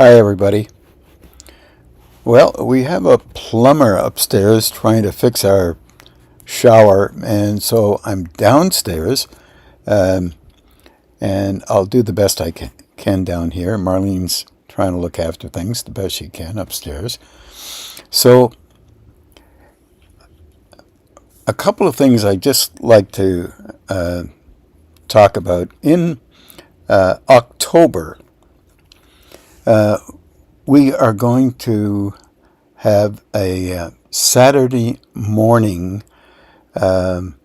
Hi, everybody. Well, we have a plumber upstairs trying to fix our shower, and so I'm downstairs, um, and I'll do the best I can down here. Marlene's trying to look after things the best she can upstairs. So, a couple of things I just like to talk about. In October, uh, we are going to have a Saturday morning um,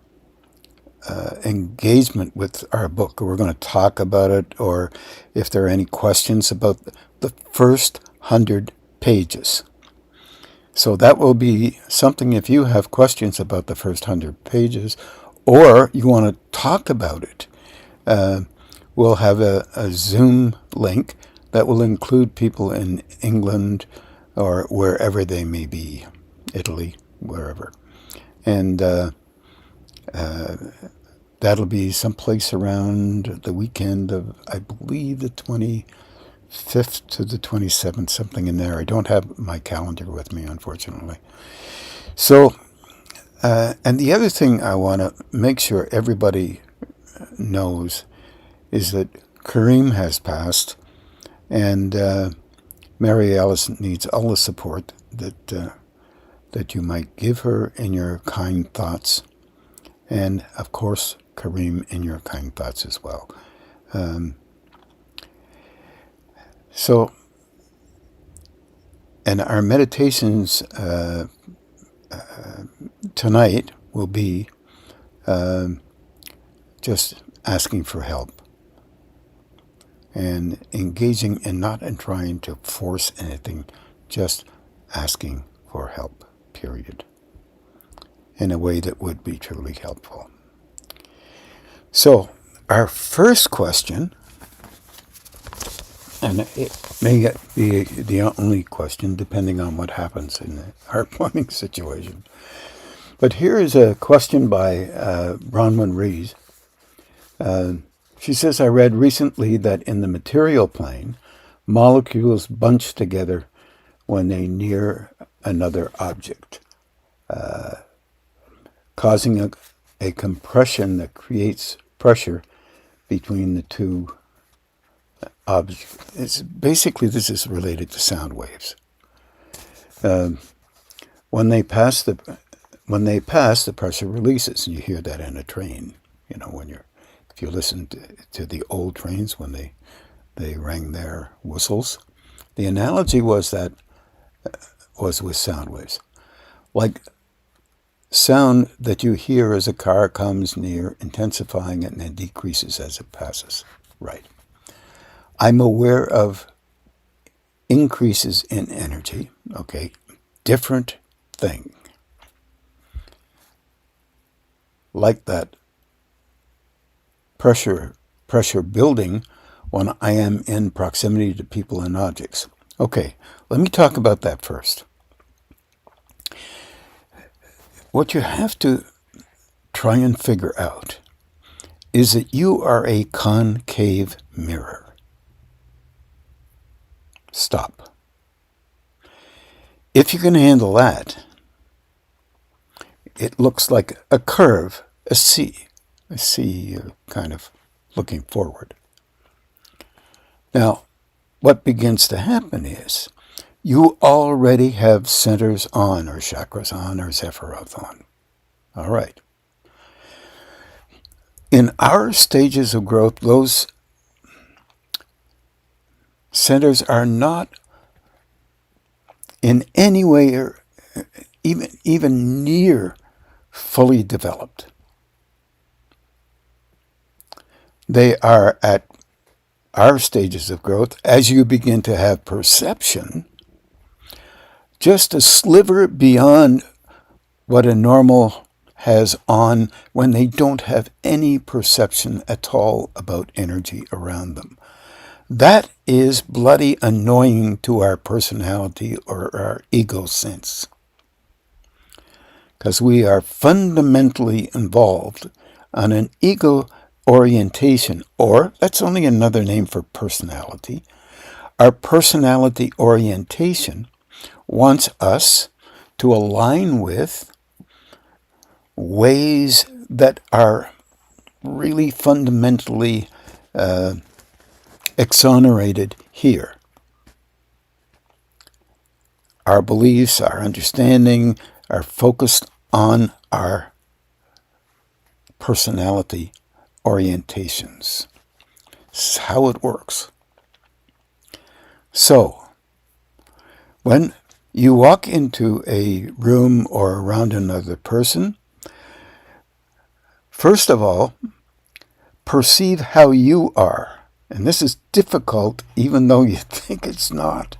engagement with our book. We're going to talk about it, or if there are any questions about the first 100 pages. So that will be something if you have questions about the first 100 pages, or you want to talk about it. Uh, we'll have a Zoom link that will include people in England or wherever they may be, Italy, wherever. And that'll be someplace around the weekend of, I believe, the 25th to the 27th, something in there. I don't have my calendar with me, unfortunately. So, and the other thing I want to make sure everybody knows is that Kareem has passed, and Mary Alice needs all the support that you might give her in your kind thoughts, and of course Kareem in your kind thoughts as well. So, and our meditations tonight will be just asking for help and engaging and not in trying to force anything, just asking for help, period, in a way that would be truly helpful. So, our first question, and it may be the only question depending on what happens in our plumbing situation, but here is a question by Bronwyn Rees. She says, I read recently that in the material plane, molecules bunch together when they near another object, causing a compression that creates pressure between the two objects. Basically, this is related to sound waves. When they pass, the pressure releases, and you hear that in a train. You know, if you listen to the old trains when they rang their whistles, the analogy was with sound waves, like sound that you hear as a car comes near, intensifying it and then decreases as it passes. Right. I'm aware of increases in energy. Okay, different thing. Like that pressure building when I am in proximity to people and objects. Okay, let me talk about that first. What you have to try and figure out is that you are a concave mirror. Stop. If you can handle that, it looks like a curve, a C kind of looking forward. Now, what begins to happen is you already have centers on, or chakras on, or Sephiroth on. All right. In our stages of growth, those centers are not in any way or even near fully developed. They are at our stages of growth, as you begin to have perception, just a sliver beyond what a normal has on when they don't have any perception at all about energy around them. That is bloody annoying to our personality or our ego sense, because we are fundamentally involved on an ego orientation, or that's only another name for personality, Our personality orientation wants us to align with ways that are really fundamentally exonerated here. Our beliefs, our understanding are focused on our personality orientations. This is how it works. So, when you walk into a room or around another person, first of all, perceive how you are. And this is difficult even though you think it's not.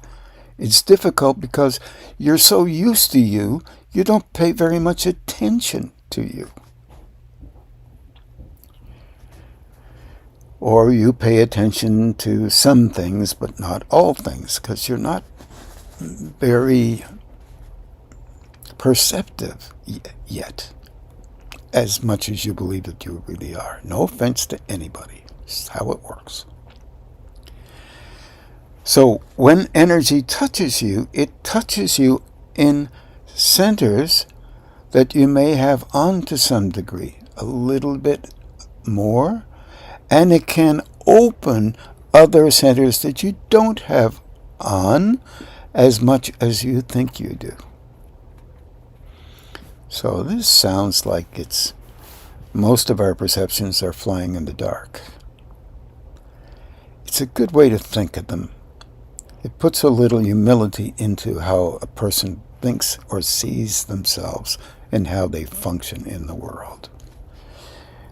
It's difficult because you're so used to you, you don't pay very much attention to you. Or you pay attention to some things, but not all things, because you're not very perceptive yet, as much as you believe that you really are. No offense to anybody. It's how it works. So when energy touches you, it touches you in centers that you may have on to some degree, a little bit more, and it can open other centers that you don't have on as much as you think you do. So this sounds like most of our perceptions are flying in the dark. It's a good way to think of them. It puts a little humility into how a person thinks or sees themselves and how they function in the world.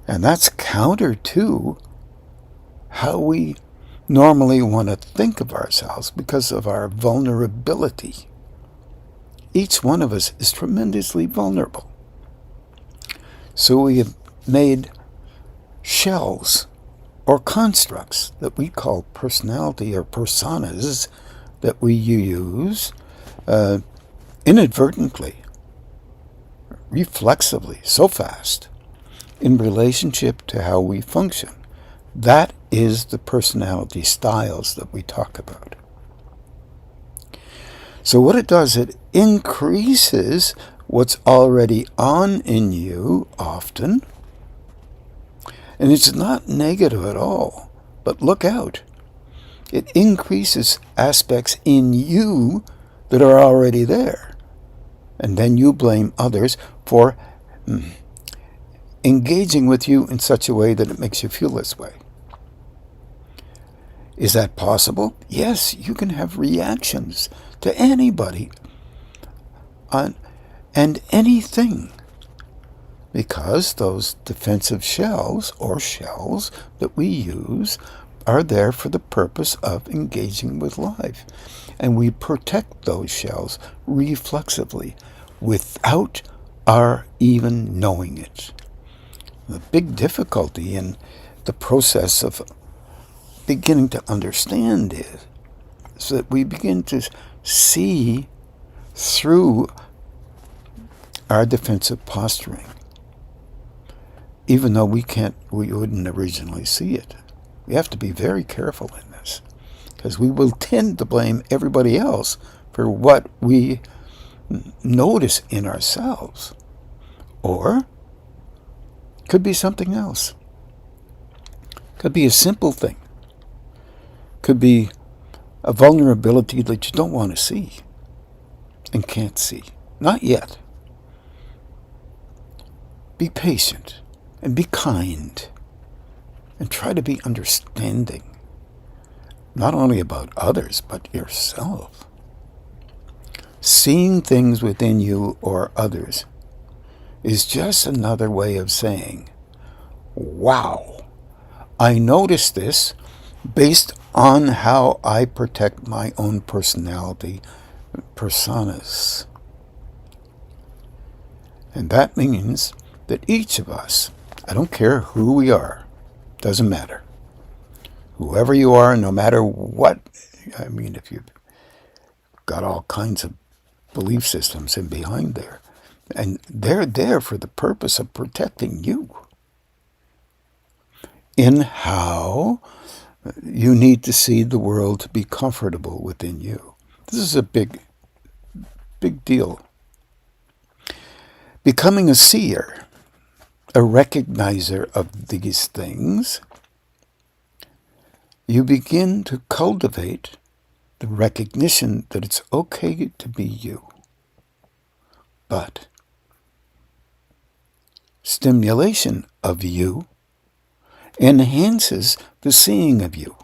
And that's counter to how we normally want to think of ourselves because of our vulnerability. Each one of us is tremendously vulnerable. So we have made shells or constructs that we call personality or personas that we use inadvertently, reflexively, so fast, in relationship to how we function. That is the personality styles that we talk about. So what it does, it increases what's already on in you often. And it's not negative at all. But look out. It increases aspects in you that are already there. And then you blame others for engaging with you in such a way that it makes you feel this way. Is that possible? Yes, you can have reactions to anybody and anything, because those defensive shells or shells that we use are there for the purpose of engaging with life. And we protect those shells reflexively without our even knowing it. The big difficulty in the process of beginning to understand is that we begin to see through our defensive posturing, even though we wouldn't originally see it. We have to be very careful in this, because we will tend to blame everybody else for what we notice in ourselves. Or it could be something else. It could be a simple thing. Could be a vulnerability that you don't want to see and can't see. Not yet. Be patient and be kind and try to be understanding, not only about others, but yourself. Seeing things within you or others is just another way of saying, wow, I noticed this based on how I protect my own personality, personas. And that means that each of us, I don't care who we are, doesn't matter. Whoever you are, no matter what, I mean, if you've got all kinds of belief systems in behind there, and they're there for the purpose of protecting you in how You need to see the world to be comfortable within you. This is a big deal. Becoming a seer, a recognizer of these things, you begin to cultivate the recognition that it's okay to be you. But stimulation of you enhances the seeing of you.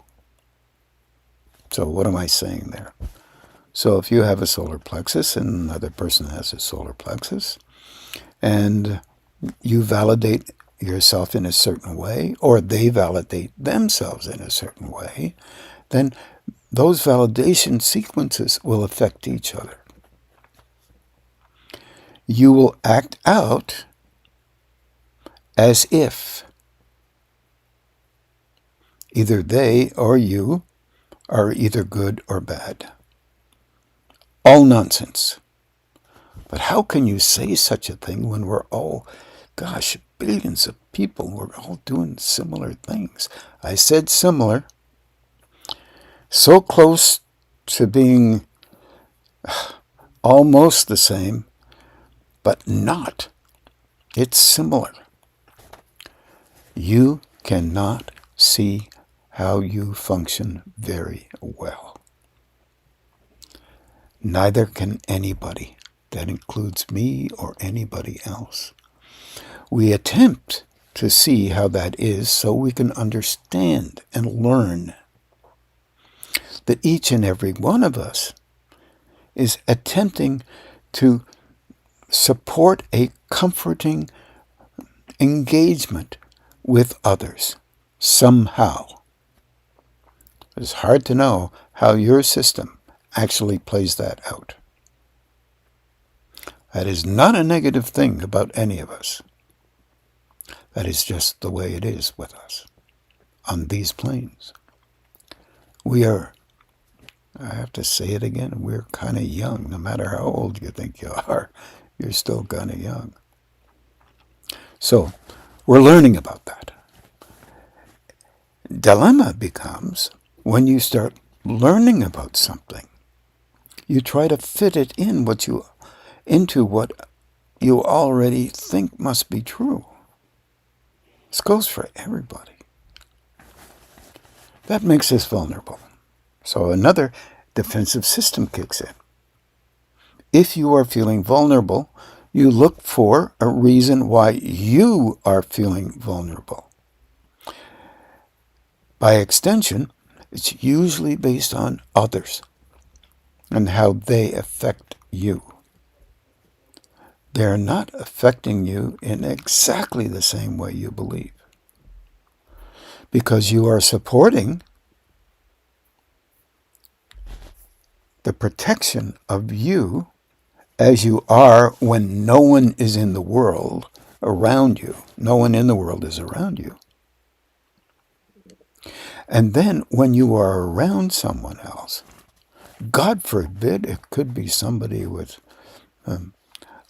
So what am I saying there? So if you have a solar plexus and another person has a solar plexus, and you validate yourself in a certain way, or they validate themselves in a certain way, then those validation sequences will affect each other. You will act out as if either they or you are either good or bad. All nonsense. But how can you say such a thing when we're all, billions of people, we're all doing similar things? I said similar, so close to being almost the same, but not. It's similar. You cannot see how you function very well. Neither can anybody. That includes me or anybody else. We attempt to see how that is so we can understand and learn that each and every one of us is attempting to support a comforting engagement with others somehow. It's hard to know how your system actually plays that out. That is not a negative thing about any of us. That is just the way it is with us on these planes. We are, I have to say it again, we're kind of young. No matter how old you think you are, you're still kind of young. So we're learning about that. Dilemma becomes when you start learning about something, you try to fit it into what you already think must be true. This goes for everybody. That makes us vulnerable. So another defensive system kicks in. If you are feeling vulnerable, you look for a reason why you are feeling vulnerable. By extension, it's usually based on others and how they affect you. They're not affecting you in exactly the same way you believe, because you are supporting the protection of you as you are when no one is in the world around you. No one in the world is around you. And then when you are around someone else, God forbid, it could be somebody with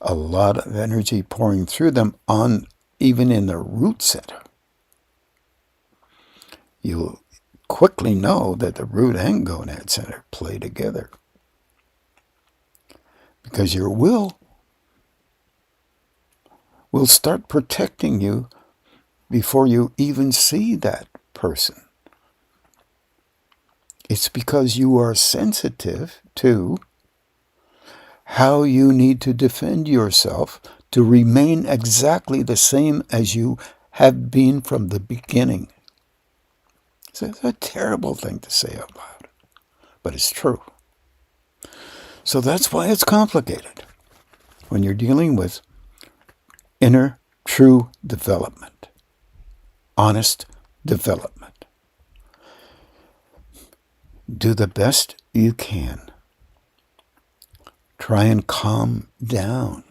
a lot of energy pouring through them on even in the root center. You'll quickly know that the root and gonad center play together. Because your will start protecting you before you even see that person. It's because you are sensitive to how you need to defend yourself to remain exactly the same as you have been from the beginning. So it's a terrible thing to say about it, but it's true. So that's why it's complicated when you're dealing with inner true development, honest development. Do the best you can. Try and calm down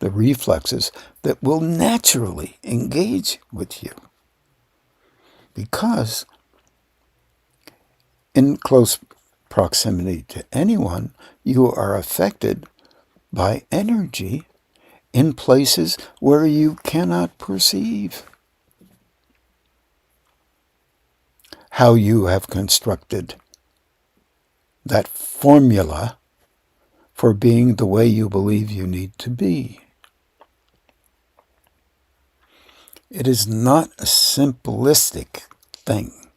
the reflexes that will naturally engage with you. Because in close proximity to anyone, you are affected by energy in places where you cannot perceive. how you have constructed that formula for being the way you believe you need to be. It is not a simplistic thing,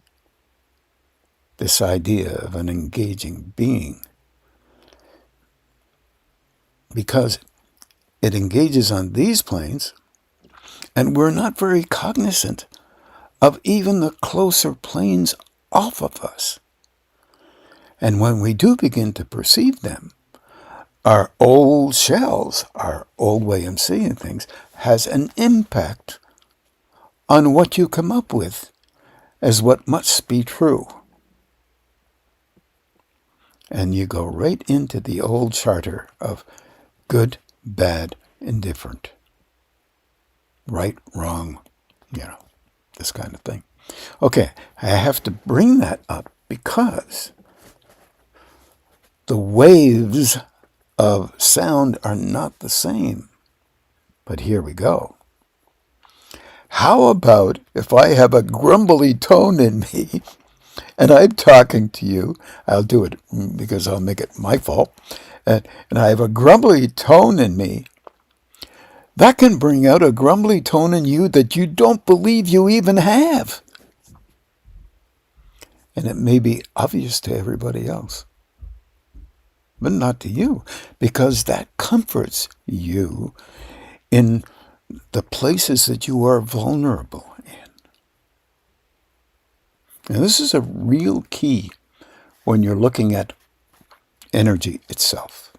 this idea of an engaging being, because it engages on these planes, and we're not very cognizant of even the closer planes off of us. And when we do begin to perceive them, our old shells, our old way of seeing things, has an impact on what you come up with as what must be true. And you go right into the old charter of good, bad, indifferent, right, wrong, this kind of thing. Okay, I have to bring that up because the waves of sound are not the same. But here we go. How about if I have a grumbly tone in me and I'm talking to you? I'll do it because I'll make it my fault. And I have a grumbly tone in me. That can bring out a grumbly tone in you that you don't believe you even have. And it may be obvious to everybody else, but not to you, because that comforts you in the places that you are vulnerable in. And this is a real key when you're looking at energy itself.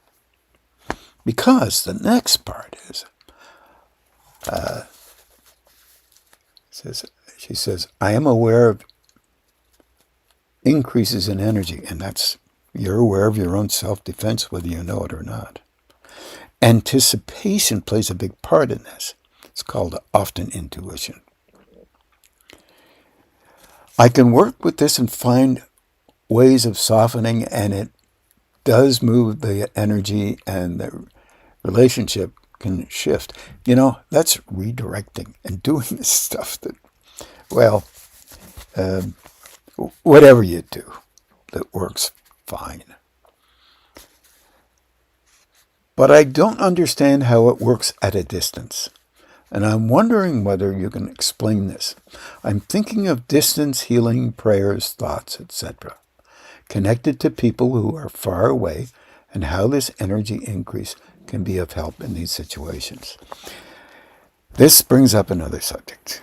Because the next part is, she says, I am aware of increases in energy, and you're aware of your own self-defense, whether you know it or not. Anticipation plays a big part in this. It's called often intuition. I can work with this and find ways of softening, and it does move the energy, and the relationship can shift. That's redirecting and doing this stuff that, whatever you do, that works fine. But I don't understand how it works at a distance. And I'm wondering whether you can explain this. I'm thinking of distance healing prayers, thoughts, etc., connected to people who are far away, and how this energy increase can be of help in these situations. This brings up another subject.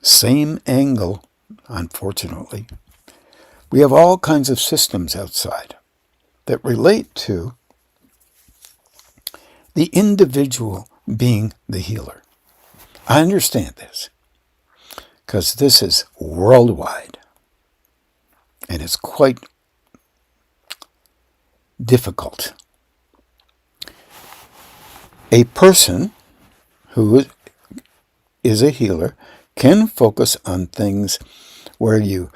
Same angle, unfortunately. We have all kinds of systems outside that relate to the individual being the healer. I understand this because this is worldwide, and it's quite difficult. A person who is a healer can focus on things where you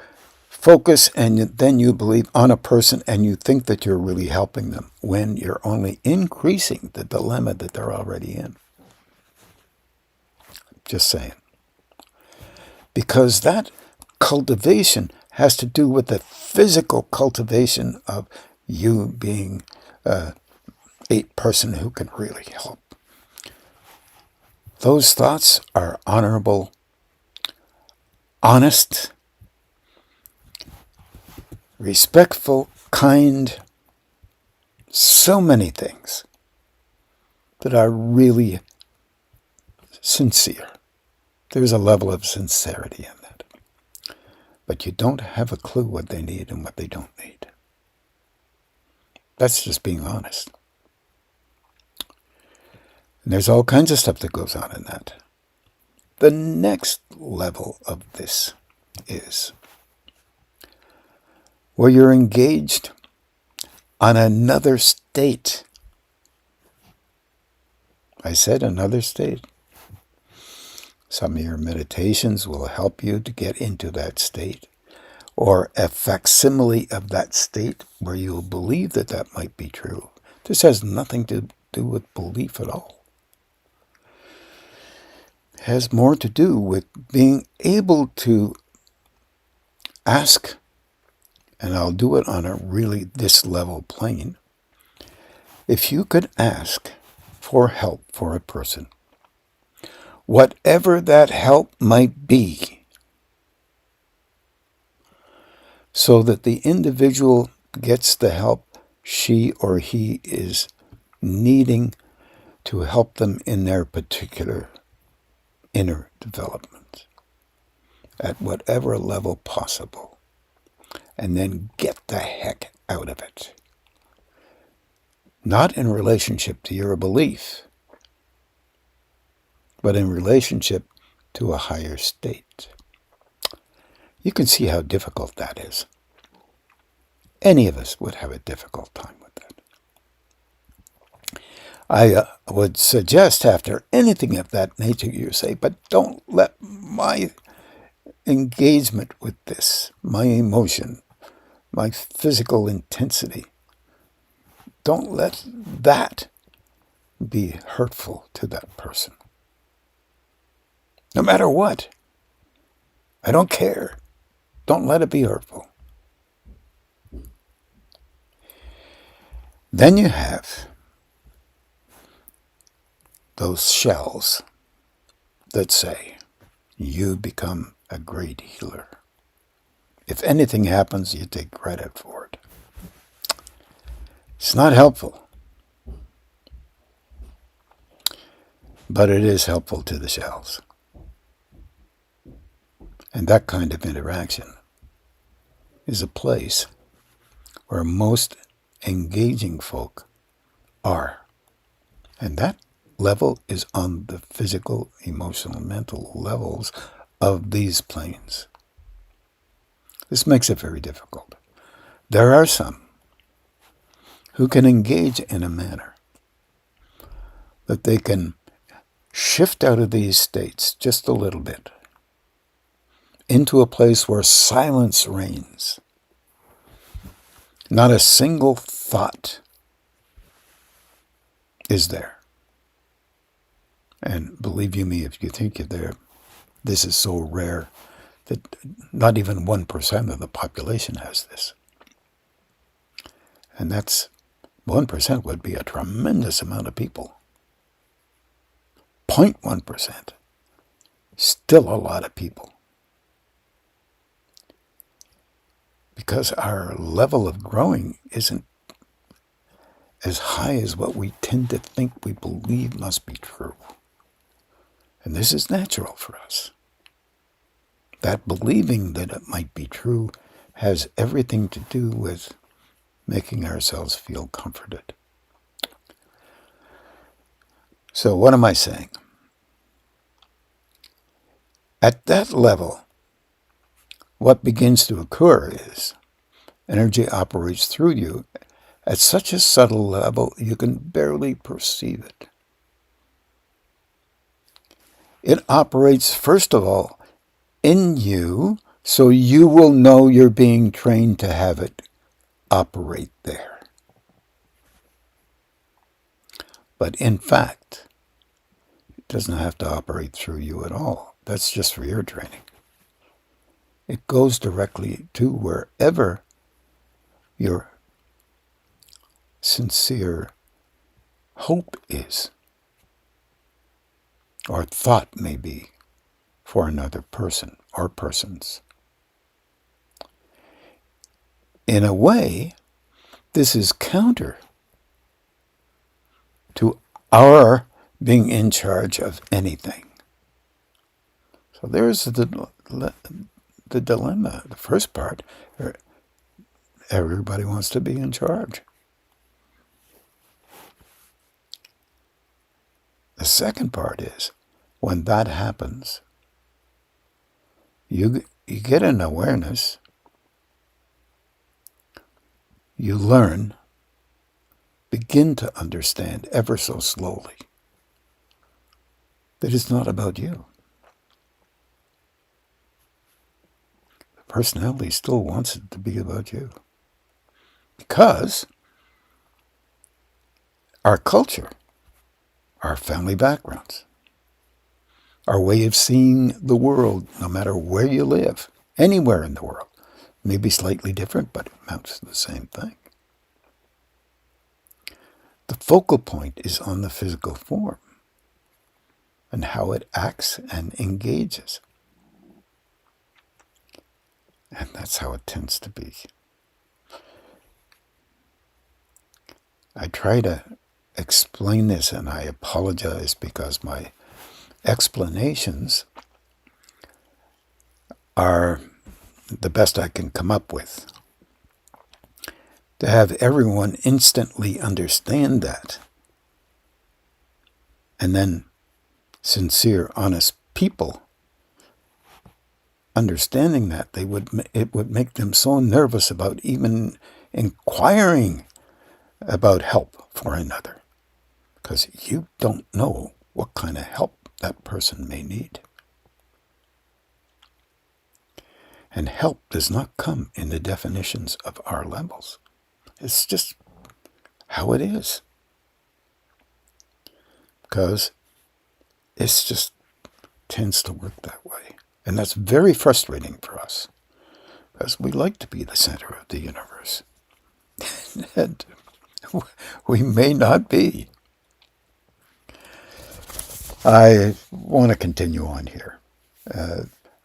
focus and then you believe on a person and you think that you're really helping them when you're only increasing the dilemma that they're already in. Just saying. Because that cultivation has to do with the physical cultivation of you being a person who can really help. Those thoughts are honorable, honest, respectful, kind, so many things that are really sincere. There's a level of sincerity in that. But you don't have a clue what they need and what they don't need. That's just being honest. And there's all kinds of stuff that goes on in that. The next level of this is where you're engaged on another state. I said another state. Some of your meditations will help you to get into that state, or a facsimile of that state where you'll believe that that might be true. This has nothing to do with belief at all. It has more to do with being able to Ask, and I'll do it on a really this level plane. If you could ask for help for a person, whatever that help might be, so that the individual gets the help she or he is needing to help them in their particular inner development at whatever level possible, and then get the heck out of it. Not in relationship to your belief, but in relationship to a higher state. You can see how difficult that is. Any of us would have a difficult time with that. I would suggest after anything of that nature you say, but don't let my engagement with this, my emotion, my physical intensity, don't let that be hurtful to that person. No matter what. I don't care. Don't let it be hurtful. Then you have those shells that say, you become a great healer. If anything happens, you take credit for it. It's not helpful, but it is helpful to the shells. And that kind of interaction is a place where most engaging folk are. And that level is on the physical, emotional, mental levels of these planes. This makes it very difficult. There are some who can engage in a manner that they can shift out of these states just a little bit into a place where silence reigns. Not a single thought is there. And believe you me, if you think you're there, this is so rare that not even 1% of the population has this. And that's 1% would be a tremendous amount of people. 0.1%, still a lot of people. Because our level of growing isn't as high as what we tend to think we believe must be true. And this is natural for us. That believing that it might be true has everything to do with making ourselves feel comforted. So what am I saying? At that level, what begins to occur is energy operates through you at such a subtle level you can barely perceive it. It operates, first of all, in you, so you will know you're being trained to have it operate there. But in fact, it doesn't have to operate through you at all. That's just for your training. It goes directly to wherever your sincere hope is, or thought may be, for another person or persons. In a way, this is counter to our being in charge of anything. So there's the dilemma. The first part, everybody wants to be in charge. The second part is, when that happens, you get an awareness, you learn, begin to understand ever so slowly that it's not about you. The personality still wants it to be about you. Because our culture, our family backgrounds, our way of seeing the world, no matter where you live, anywhere in the world, Maybe slightly different, but it amounts to the same thing. The focal point is on the physical form and how it acts and engages. And that's how it tends to be. I try to explain this, and I apologize because my explanations are the best I can come up with. To have everyone instantly understand that, and then sincere, honest people understanding that, it would make them so nervous about even inquiring about help for another, because you don't know what kind of help that person may need. And help does not come in the definitions of our levels. It's just how it is. Because it just tends to work that way. And that's very frustrating for us, because we like to be the center of the universe. And we may not be. I want to continue on here.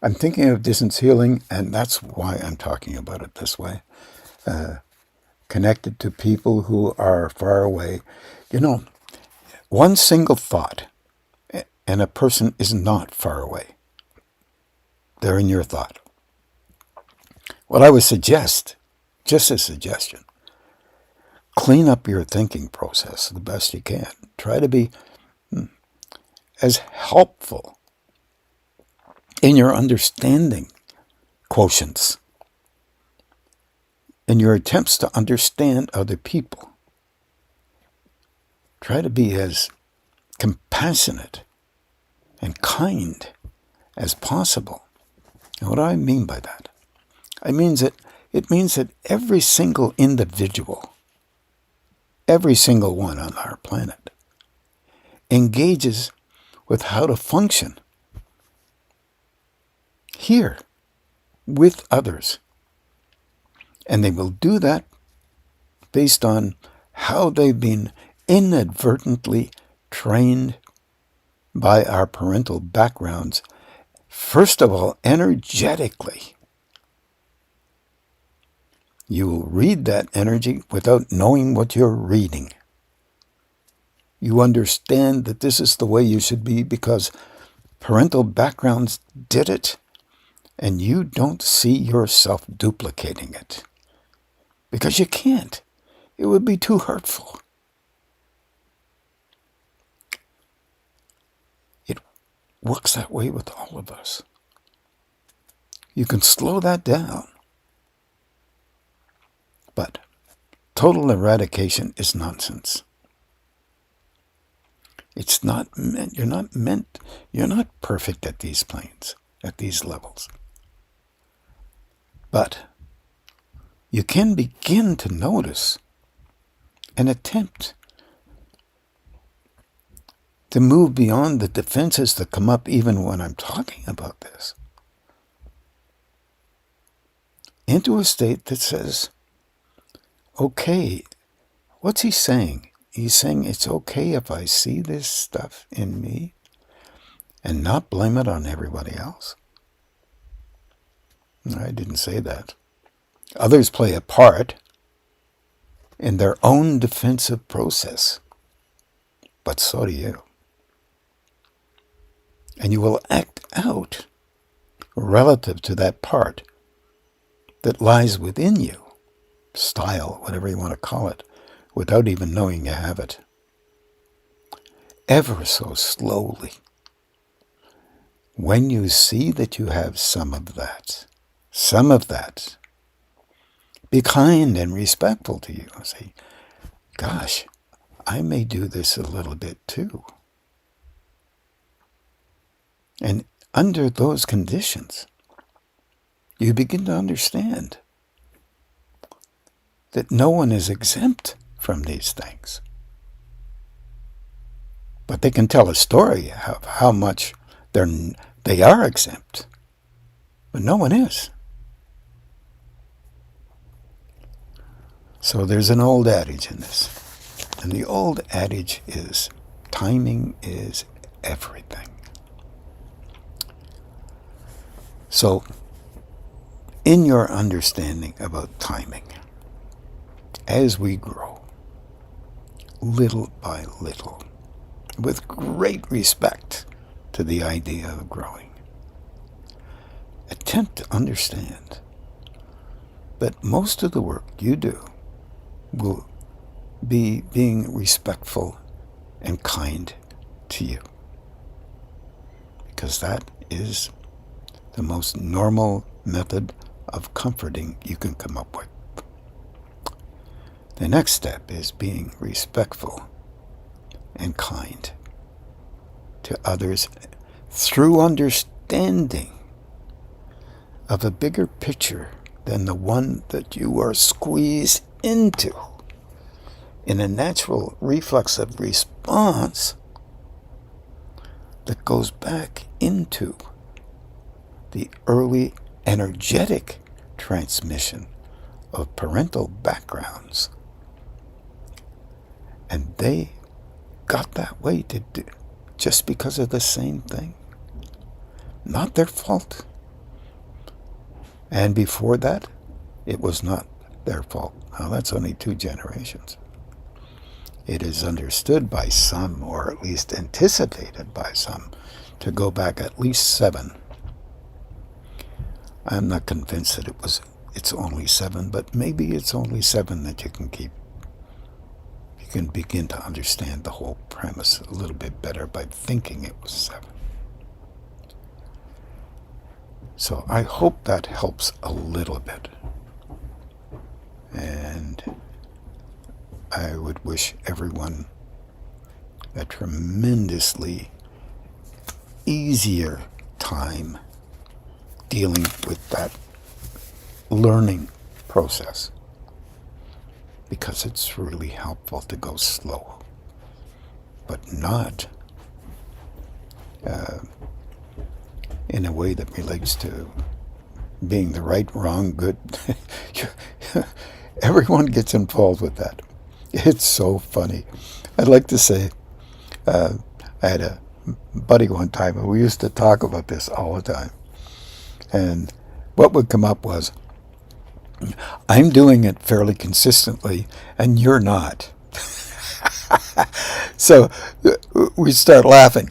I'm thinking of distance healing, and that's why I'm talking about it this way. Connected to people who are far away. You know, one single thought, and a person is not far away. They're in your thought. What I would suggest, just a suggestion, clean up your thinking process the best you can. Try to be as helpful in your understanding quotients, in your attempts to understand other people. Try to be as compassionate and kind as possible. And what do I mean by that? It means that every single individual, every single one on our planet, engages with how to function here with others. And they will do that based on how they've been inadvertently trained by our parental backgrounds. First of all, energetically. You will read that energy without knowing what you're reading. You understand that this is the way you should be because parental backgrounds did it, and you don't see yourself duplicating it. Because you can't. It would be too hurtful. It works that way with all of us. You can slow that down. But total eradication is nonsense. It's not meant, you're not perfect at these planes, at these levels. But you can begin to notice an attempt to move beyond the defenses that come up even when I'm talking about this, into a state that says, okay, what's he saying? He's saying it's okay if I see this stuff in me and not blame it on everybody else. I didn't say that. Others play a part in their own defensive process, but so do you. And you will act out relative to that part that lies within you, style, whatever you want to call it, without even knowing you have it. Ever so slowly. When you see that you have some of that, be kind and respectful to you. Say, gosh, I may do this a little bit too. And under those conditions, you begin to understand that no one is exempt from these things. But they can tell a story of how much they are exempt. But no one is. So there's an old adage in this. And the old adage is, timing is everything. So, in your understanding about timing, as we grow, little by little, with great respect to the idea of growing, attempt to understand that most of the work you do will be being respectful and kind to you. Because that is the most normal method of comforting you can come up with. The next step is being respectful and kind to others through understanding of a bigger picture than the one that you are squeezed into in a natural reflexive response that goes back into the early energetic transmission of parental backgrounds. And they got that way just because of the same thing. Not their fault. And before that, it was not their fault. Now that's only 2 generations. It is understood by some, or at least anticipated by some, to go back at least 7. I'm not convinced that it's only 7, but maybe it's only 7 that you can keep. You can begin to understand the whole premise a little bit better by thinking it was 7. So I hope that helps a little bit. And I would wish everyone a tremendously easier time dealing with that learning process, because it's really helpful to go slow, but not in a way that relates to being the right, wrong, good. Everyone gets involved with that. It's so funny. I'd like to say, I had a buddy one time, and we used to talk about this all the time. And what would come up was, I'm doing it fairly consistently, and you're not. So we start laughing.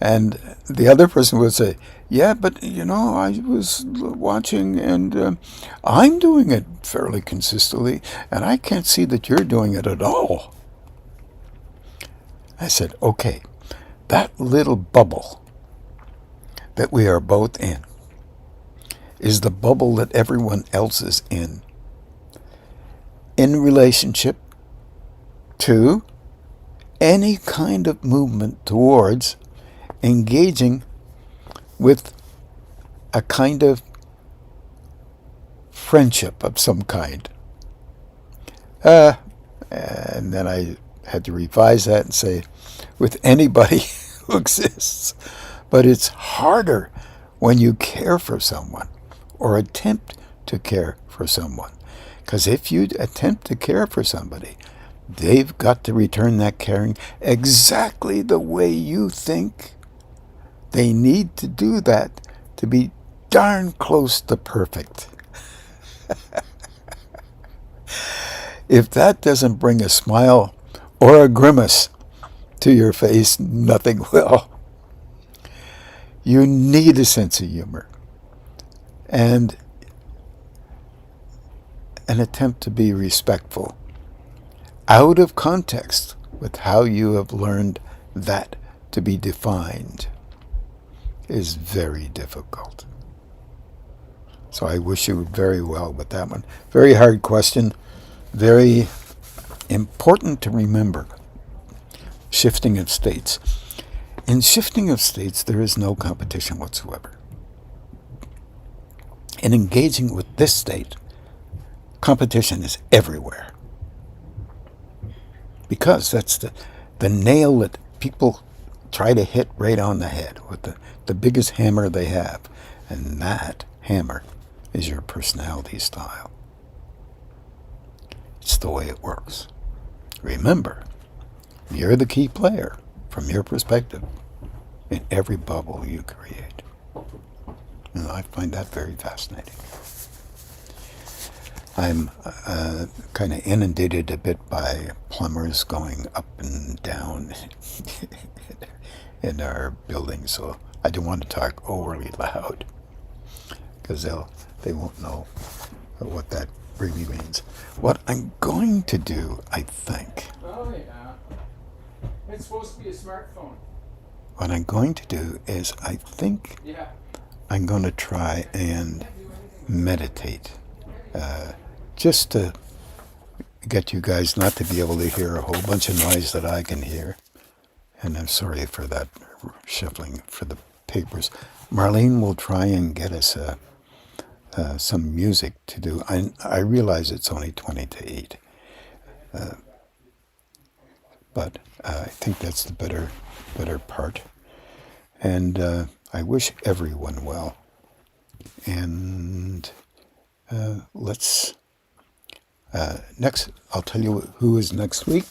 And the other person would say, yeah, but, I was watching, and I'm doing it fairly consistently, and I can't see that you're doing it at all. I said, okay, that little bubble that we are both in is the bubble that everyone else is in relationship to any kind of movement towards engaging with a kind of friendship of some kind. And then I had to revise that and say, with anybody who exists. But it's harder when you care for someone or attempt to care for someone. Because if you attempt to care for somebody, they've got to return that caring exactly the way you think they need to do that to be darn close to perfect. If that doesn't bring a smile or a grimace to your face, nothing will. You need a sense of humor and an attempt to be respectful out of context with how you have learned that to be defined is very difficult. So I wish you very well with that one. Very hard question. Very important to remember. Shifting of states. In shifting of states, there is no competition whatsoever. In engaging with this state, competition is everywhere. Because that's the nail that people try to hit right on the head with the biggest hammer they have. And that hammer is your personality style. It's the way it works. Remember, you're the key player from your perspective in every bubble you create. And I find that very fascinating. I'm kind of inundated a bit by plumbers going up and down in our building, so I don't want to talk overly loud because they won't know what that really means. What I'm going to do, I think. Oh yeah, it's supposed to be a smartphone. What I'm going to do is I think I'm going to try and meditate. Just to get you guys not to be able to hear a whole bunch of noise that I can hear. And I'm sorry for that shuffling for the papers. Marlene will try and get us some music to do. I realize it's only 20 to 8. But I think that's the better part. And I wish everyone well. And let's next. I'll tell you who is next week.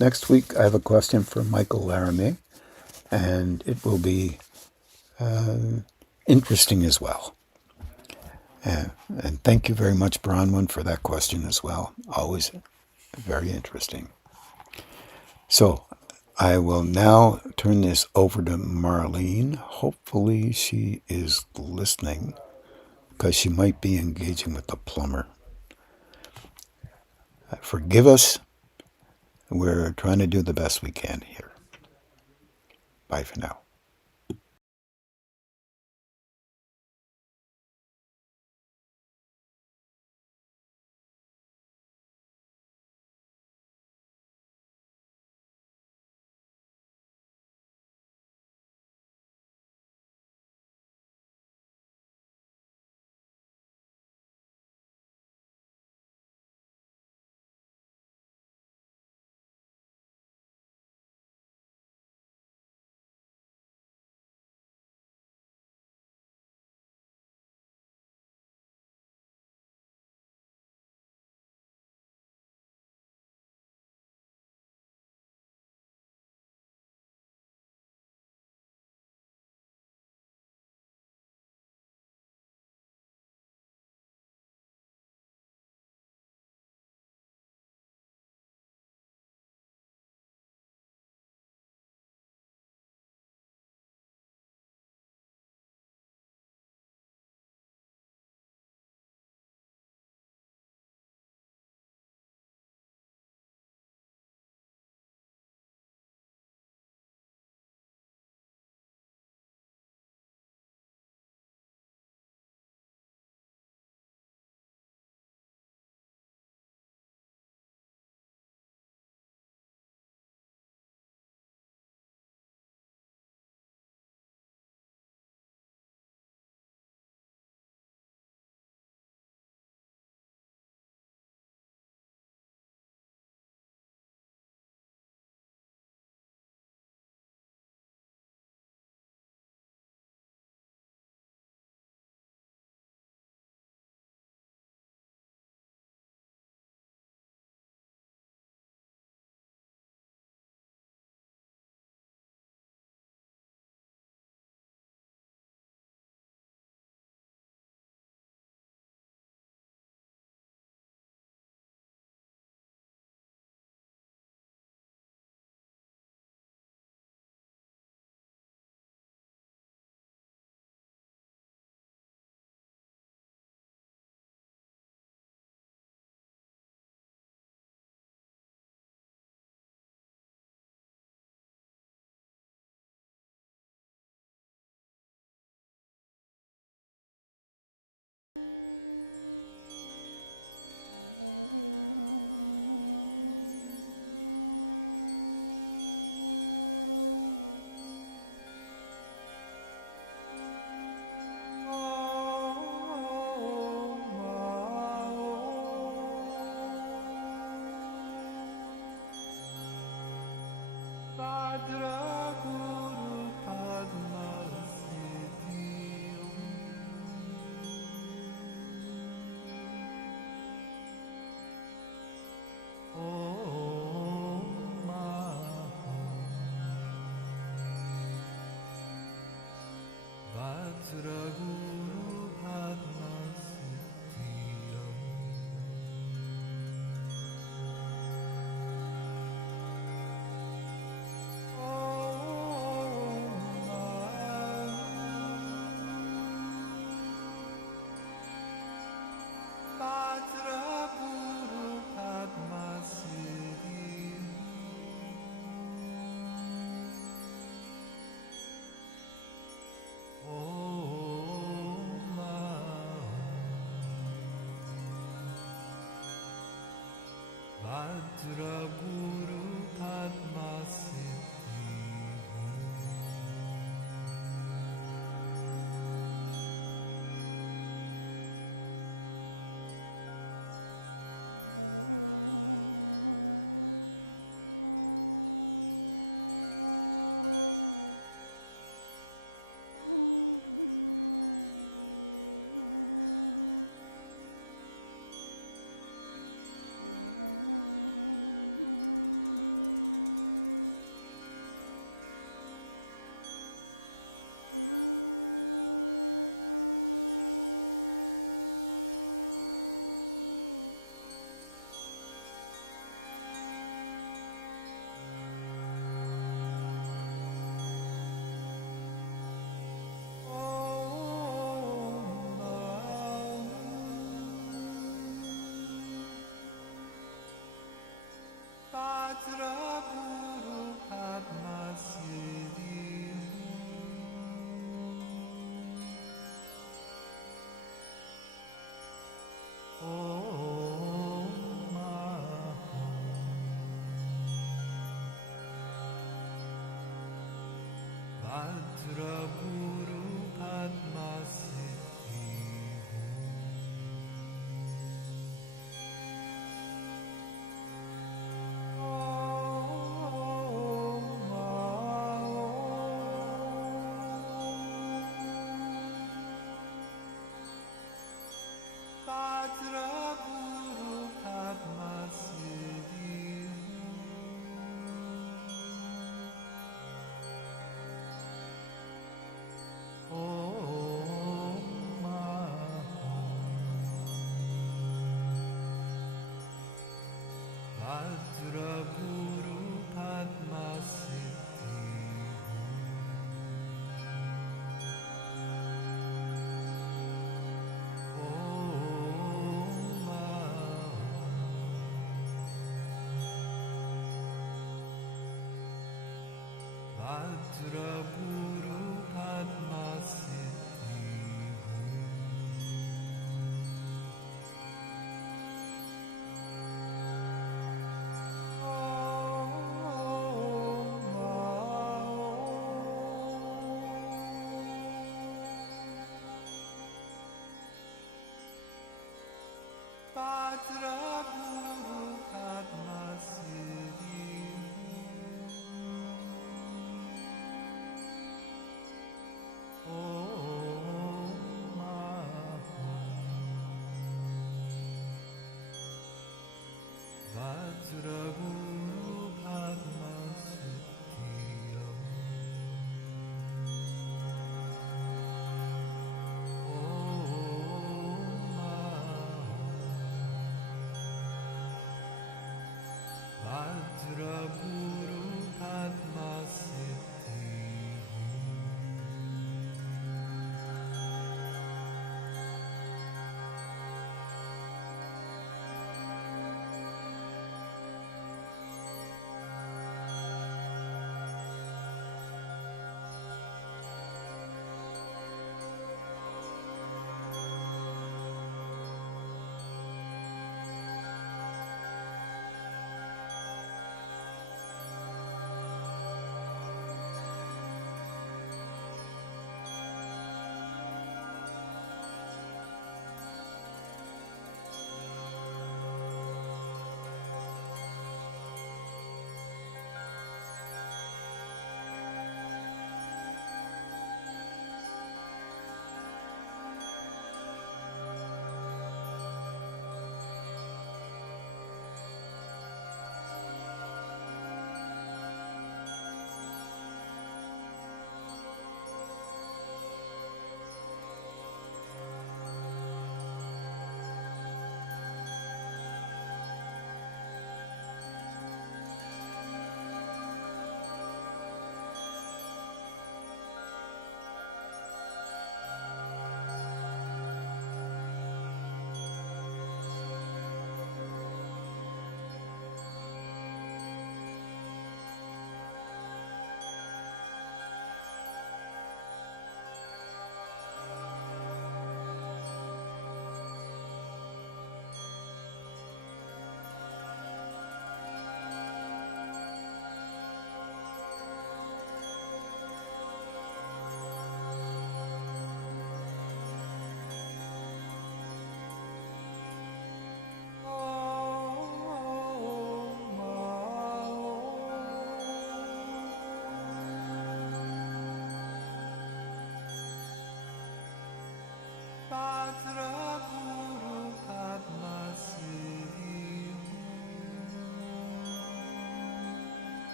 Next week, I have a question from Michael Laramie, and it will be interesting as well. And thank you very much, Bronwyn, for that question as well. Always very interesting. So I will now turn this over to Marlene. Hopefully she is listening because she might be engaging with the plumber. Forgive us. We're trying to do the best we can here. Bye for now. Guru Padma Siddhi Guru Padma Siddhi Om Vajra Guru Padma Siddhi Vajra Guru Padma Siddhi Om Vajra Guru Padma Siddhi Vajra Guru Padma Siddhi Vajra Guru Padma Siddhi Om Vajra Guru Padma Siddhi Vajra Guru Padma Siddhi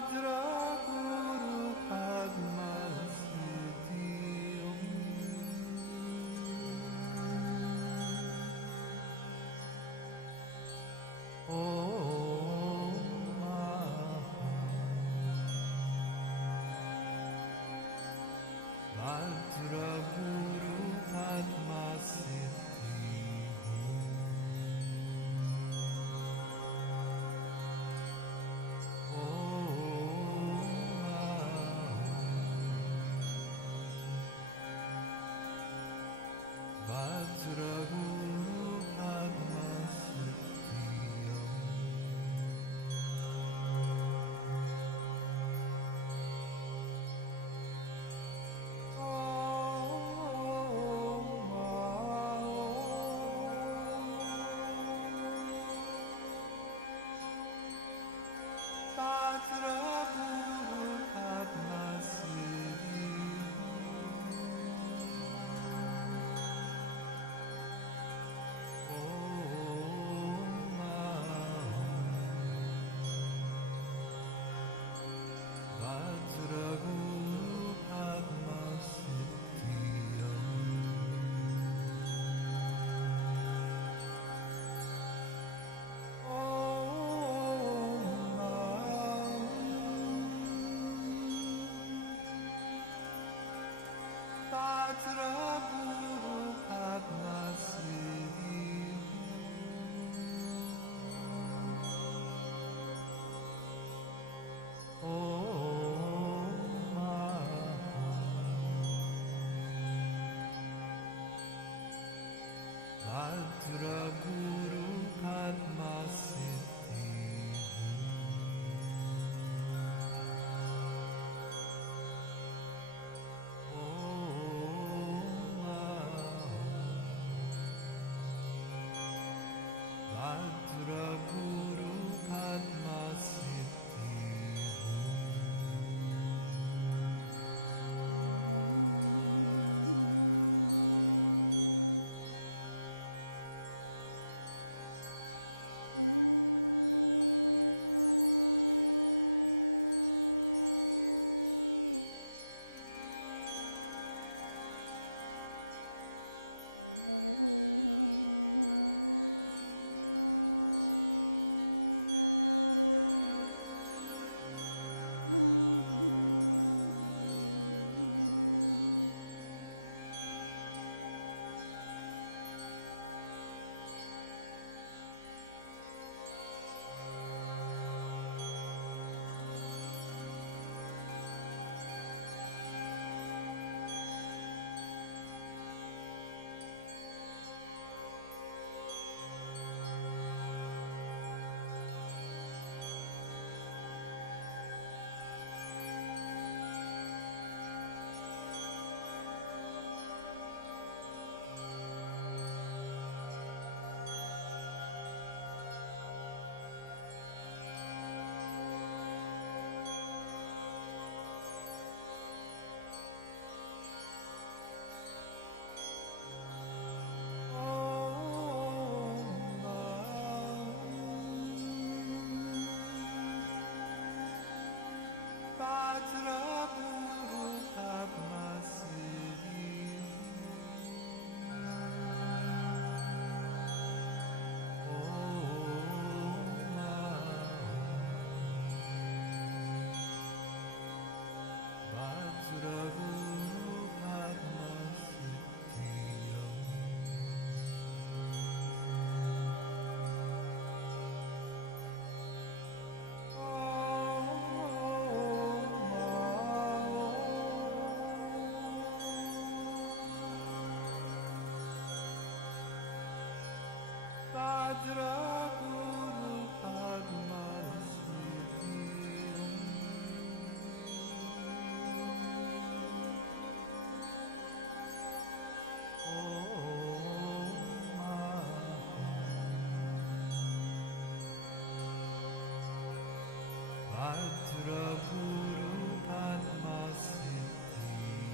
Guru Padma Siddhi Om Vajra Guru Padma Siddhi Vajra Guru Padma Siddhi Vajra Guru Padma Siddhi Vajra Guru Padma Siddhi Vajra Guru Padma Siddhi Vajra Guru Padma Siddhi Vajra Guru Padma Siddhi Vajra Guru Padma Siddhi Vajra Guru Padma Siddhi Vajra Guru Padma Siddhi Vajra Guru Padma Siddhi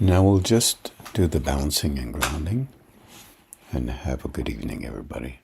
Now we'll just do the balancing and grounding. And have a good evening, everybody.